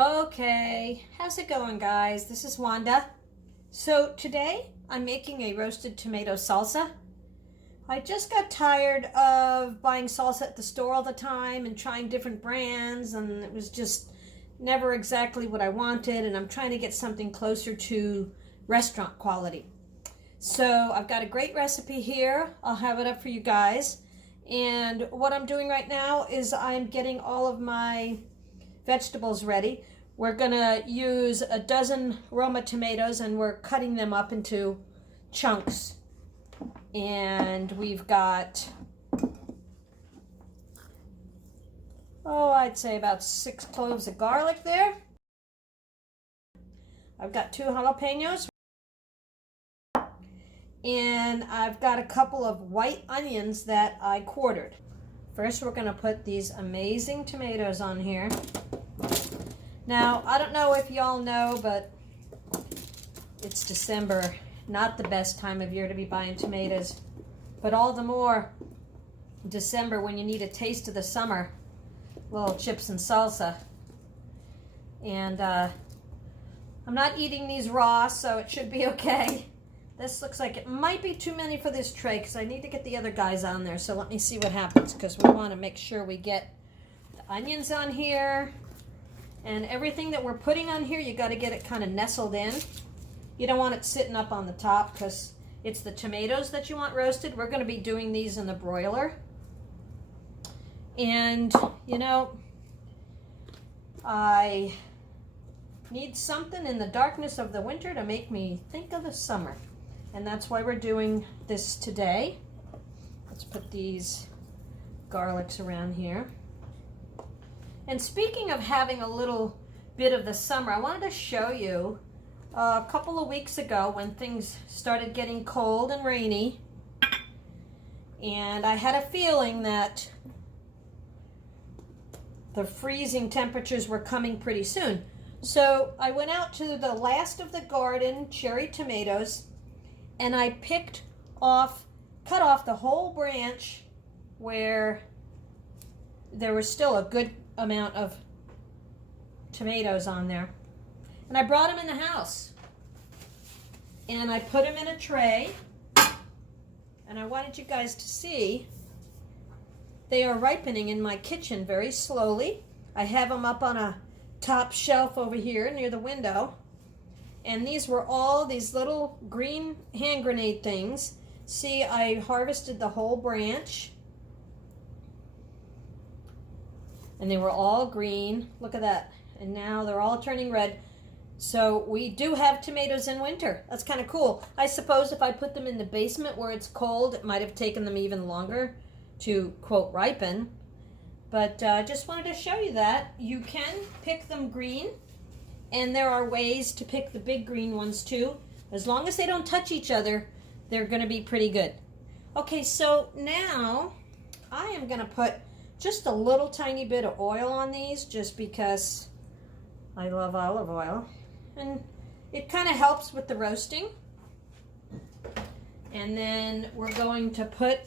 Okay, how's it going, guys? This is Wanda. So today I'm making a roasted tomato salsa. I just got tired of buying salsa at the store all the time and trying different brands, and it was just never exactly what I wanted, and I'm trying to get something closer to restaurant quality. So I've got a great recipe here. I'll have it up for you guys. And what I'm doing right now is I'm getting all of my vegetables ready. We're gonna use a dozen Roma tomatoes and we're cutting them up into chunks. And we've got, I'd say about 6 cloves of garlic there. I've got 2 jalapenos. And I've got a couple of white onions that I quartered. First, we're gonna put these amazing tomatoes on here. Now, I don't know if y'all know, but it's December, not the best time of year to be buying tomatoes, but all the more December when you need a taste of the summer, little chips and salsa. And I'm not eating these raw, so it should be okay. This looks like it might be too many for this tray because I need to get the other guys on there, so let me see what happens because we want to make sure we get the onions on here. And everything that we're putting on here, you got to get it kind of nestled in. You don't want it sitting up on the top because it's the tomatoes that you want roasted. We're going to be doing these in the broiler. And, you know, I need something in the darkness of the winter to make me think of the summer. And that's why we're doing this today. Let's put these garlics around here. And speaking of having a little bit of the summer, I wanted to show you a couple of weeks ago when things started getting cold and rainy, and I had a feeling that the freezing temperatures were coming pretty soon. So I went out to the last of the garden cherry tomatoes and I cut off the whole branch where there was still a good amount of tomatoes on there, and I brought them in the house and I put them in a tray, and I wanted you guys to see they are ripening in my kitchen very slowly. I have them up on a top shelf over here near the window, and these were all these little green hand grenade things. See, I harvested the whole branch and they were all green. Look at that. And now they're all turning red. So we do have tomatoes in winter. That's kind of cool. I suppose if I put them in the basement where it's cold, it might have taken them even longer to, quote, ripen. But I just wanted to show you that. You can pick them green, and there are ways to pick the big green ones too. As long as they don't touch each other, they're going to be pretty good. Okay, so now I am going to put just a little tiny bit of oil on these just because I love olive oil. And it kind of helps with the roasting. And then we're going to put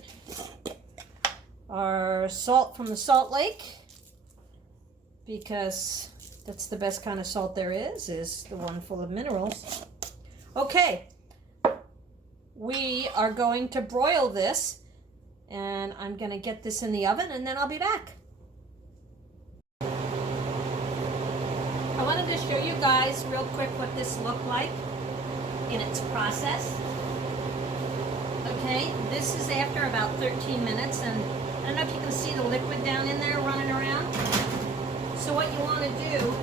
our salt from the Salt Lake, because that's the best kind of salt there is the one full of minerals. Okay, we are going to broil this. And I'm going to get this in the oven and then I'll be back. I wanted to show you guys real quick what this looked like in its process. Okay, this is after about 13 minutes, and I don't know if you can see the liquid down in there running around. So what you want to do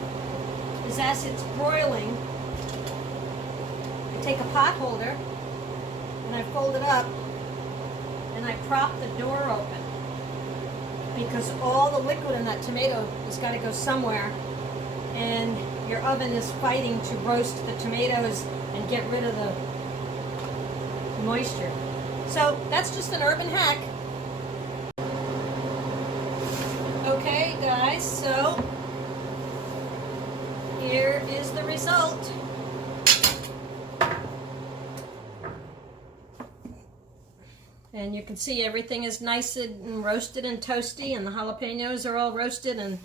is, as it's broiling, I take a pot holder and I fold it up and I prop the door open, because all the liquid in that tomato has got to go somewhere, and your oven is fighting to roast the tomatoes and get rid of the moisture. So that's just an urban hack. Okay guys, so here is the result. And you can see everything is nice and roasted and toasty, and the jalapenos are all roasted, and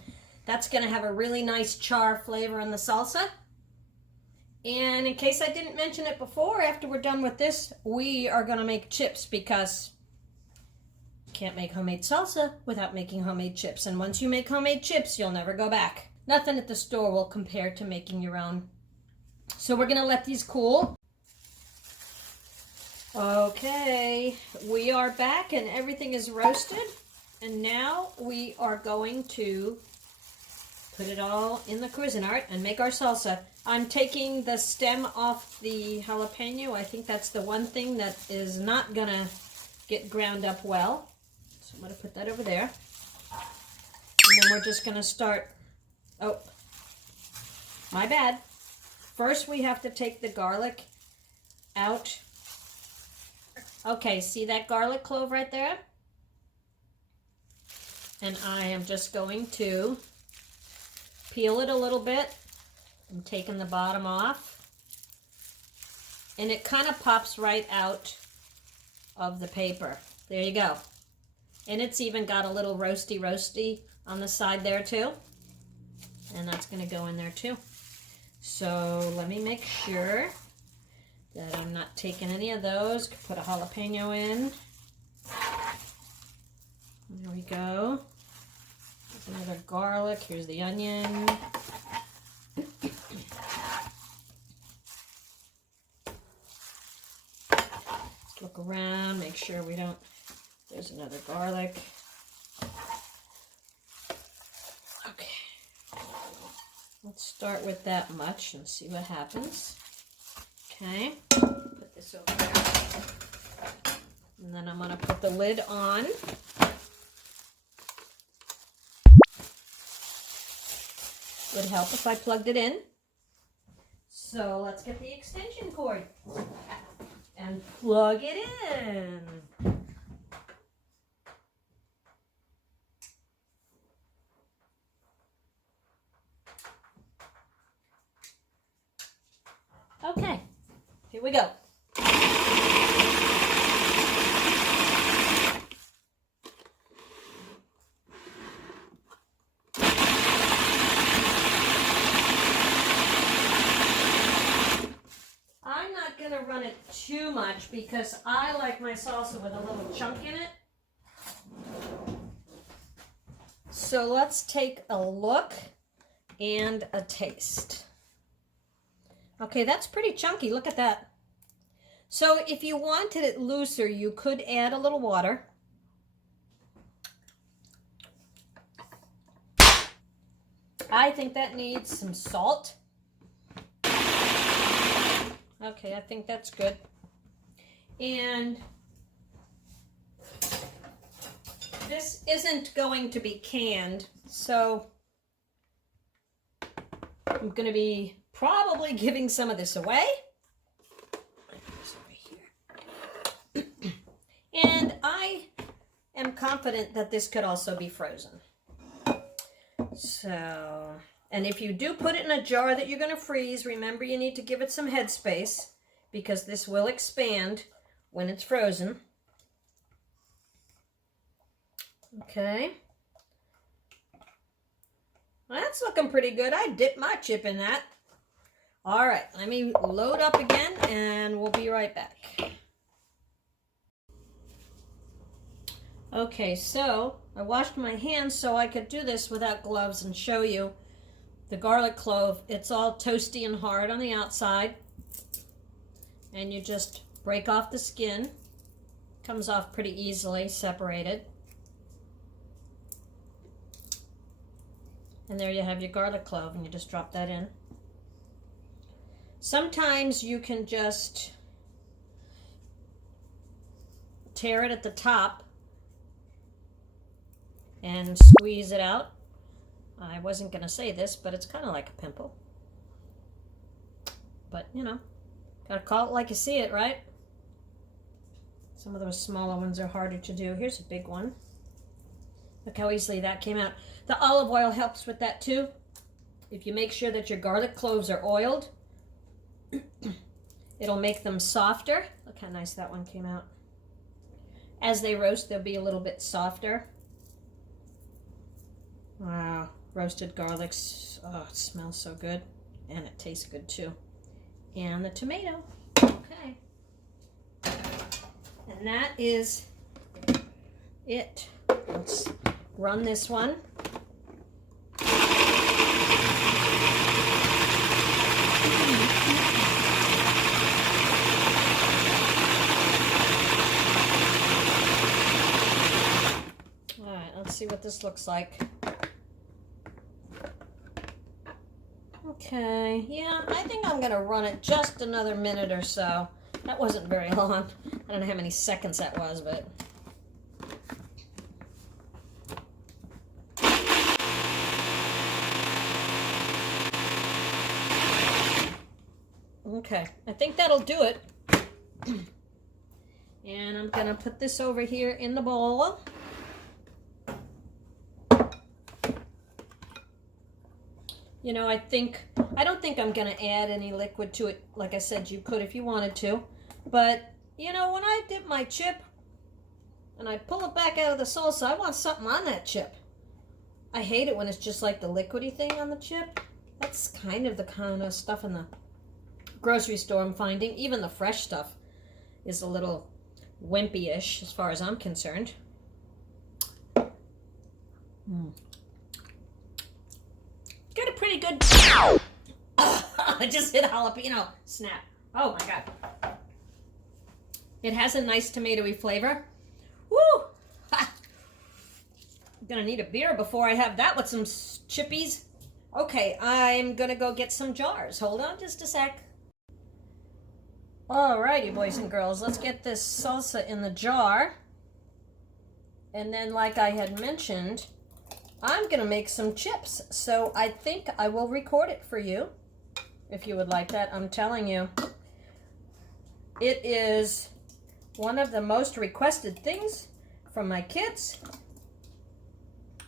That's going to have a really nice char flavor in the salsa. And in case I didn't mention it before, after we're done with this, we are going to make chips because you can't make homemade salsa without making homemade chips. And once you make homemade chips, you'll never go back. Nothing at the store will compare to making your own. So we're going to let these cool. Okay, we are back and everything is roasted. And now we are going to put it all in the Cuisinart and make our salsa. I'm taking the stem off the jalapeno. I think that's the one thing that is not gonna get ground up well. So I'm gonna put that over there. And then we're just gonna start, oh, my bad. First we have to take the garlic out. Okay, see that garlic clove right there? And I am just going to peel it a little bit. I'm taking the bottom off. And it kind of pops right out of the paper. There you go. And it's even got a little roasty on the side there too. And that's going to go in there too. So let me make sure that I'm not taking any of those. Put a jalapeno in. There we go. There's another garlic. Here's the onion. Let's look around, make sure we don't. There's another garlic. Okay. Let's start with that much and see what happens. Okay. Put this over there. And then I'm going to put the lid on. Would help if I plugged it in. So let's get the extension cord and plug it in. Okay, here we go. Run it too much because I like my salsa with a little chunk in it. So let's take a look and a taste. Okay, that's pretty chunky. Look at that. So if you wanted it looser, you could add a little water. I think that needs some salt. Okay, I think that's good. And this isn't going to be canned, so I'm going to be probably giving some of this away. And I am confident that this could also be frozen. So, and if you do put it in a jar that you're going to freeze, remember you need to give it some headspace because this will expand when it's frozen. Okay. Well, that's looking pretty good. I dipped my chip in that. All right, let me load up again and we'll be right back. Okay, so I washed my hands so I could do this without gloves and show you the garlic clove. It's all toasty and hard on the outside. And you just break off the skin. Comes off pretty easily, separated. And there you have your garlic clove, and you just drop that in. Sometimes you can just tear it at the top and squeeze it out. I wasn't going to say this, but it's kind of like a pimple. But, you know, gotta call it like you see it, right? Some of those smaller ones are harder to do. Here's a big one. Look how easily that came out. The olive oil helps with that too. If you make sure that your garlic cloves are oiled, it'll make them softer. Look how nice that one came out. As they roast, they'll be a little bit softer. Wow, roasted garlics. Oh, it smells so good. And it tastes good too. And the tomato. Okay. And that is it. Let's run this one. All right, let's see what this looks like. Okay, yeah, I think I'm gonna run it just another minute or so. That wasn't very long. I don't know how many seconds that was, but... Okay, I think that'll do it. And I'm gonna put this over here in the bowl. You know, I don't think I'm gonna add any liquid to it. Like I said, you could if you wanted to. But, you know, when I dip my chip and I pull it back out of the salsa, I want something on that chip. I hate it when it's just like the liquidy thing on the chip. That's kind of stuff in the grocery store I'm finding. Even the fresh stuff is a little wimpy-ish as far as I'm concerned. Got a pretty good... I just hit jalapeno. Snap. Oh my God. It has a nice tomatoey flavor. Woo! Ha! I'm gonna need a beer before I have that with some chippies. Okay, I'm gonna go get some jars. Hold on just a sec. Alrighty, boys and girls, let's get this salsa in the jar. And then, like I had mentioned, I'm gonna make some chips. So I think I will record it for you, if you would like that. I'm telling you, it is one of the most requested things from my kids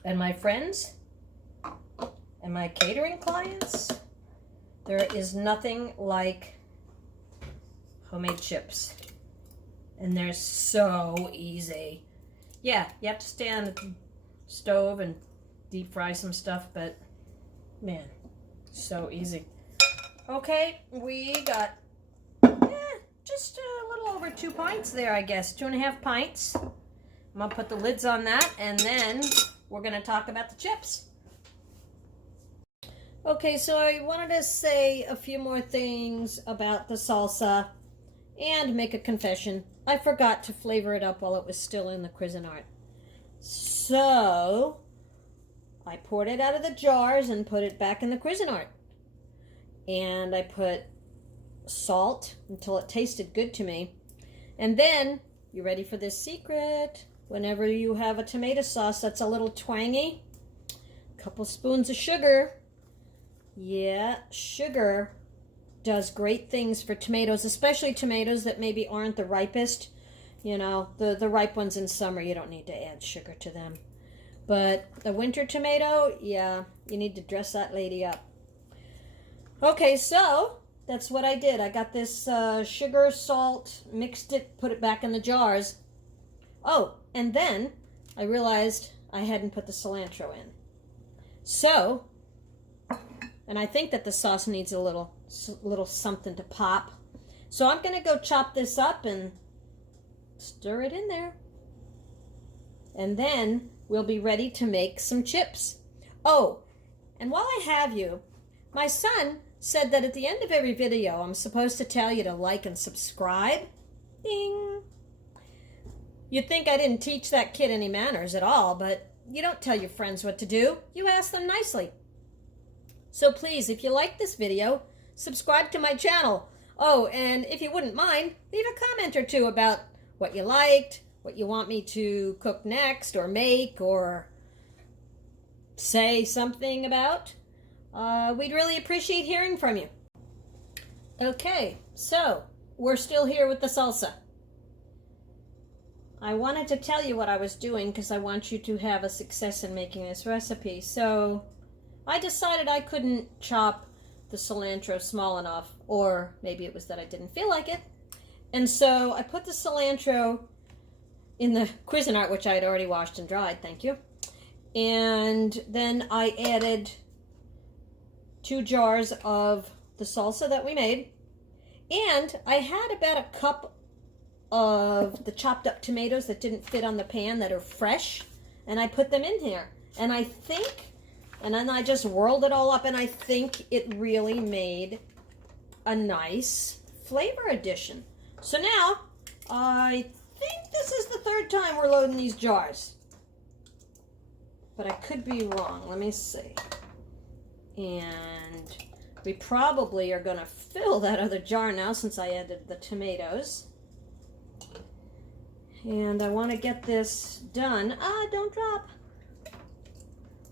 and my friends and my catering clients. There is nothing like homemade chips, and they're so easy. Yeah, you have to stay on the stove and deep fry some stuff, but man, so easy. Okay, we got just a little over 2 pints there, I guess. 2.5 pints. I'm gonna put the lids on that, and then we're gonna talk about the chips. Okay, so I wanted to say a few more things about the salsa and make a confession. I forgot to flavor it up while it was still in the Cuisinart. So I poured it out of the jars and put it back in the Cuisinart. And I put salt until it tasted good to me. And then, you ready for this secret? Whenever you have a tomato sauce that's a little twangy, a couple spoons of sugar. Yeah, sugar does great things for tomatoes, especially tomatoes that maybe aren't the ripest. You know, the ripe ones in summer, you don't need to add sugar to them. But the winter tomato, yeah, you need to dress that lady up. Okay, so that's what I did. I got this sugar, salt, mixed it, put it back in the jars. Oh, and then I realized I hadn't put the cilantro in. So, and I think that the sauce needs a little something to pop. So I'm going to go chop this up and stir it in there. And then we'll be ready to make some chips. Oh, and while I have you, my son said that at the end of every video, I'm supposed to tell you to like and subscribe. Ding! You'd think I didn't teach that kid any manners at all, but you don't tell your friends what to do. You ask them nicely. So please, if you like this video, subscribe to my channel. Oh, and if you wouldn't mind, leave a comment or two about what you liked, what you want me to cook next, or make, or say something about. We'd really appreciate hearing from you. Okay, so we're still here with the salsa. I wanted to tell you what I was doing because I want you to have a success in making this recipe. So I decided I couldn't chop the cilantro small enough, or maybe it was that I didn't feel like it. And so I put the cilantro in the Cuisinart, which I had already washed and dried, thank you. And then I added 2 jars of the salsa that we made. And I had about a cup of the chopped up tomatoes that didn't fit on the pan that are fresh. And I put them in here. And I think, and then I just whirled it all up, and I think it really made a nice flavor addition. So now, I think this is the 3rd time we're loading these jars. But I could be wrong. Let me see. And we probably are going to fill that other jar now since I added the tomatoes. And I want to get this done. Don't drop.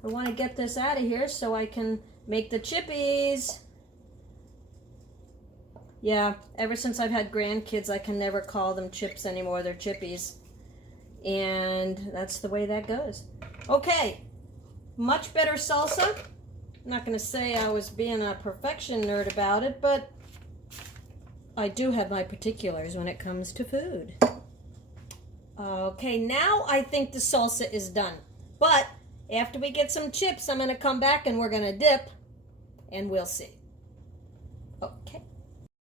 I want to get this out of here so I can make the chippies. Yeah, ever since I've had grandkids, I can never call them chips anymore. They're chippies. And that's the way that goes. Okay, much better salsa. I'm not going to say I was being a perfection nerd about it, but I do have my particulars when it comes to food. Okay, now I think the salsa is done. But after we get some chips, I'm going to come back and we're going to dip, and we'll see. Okay.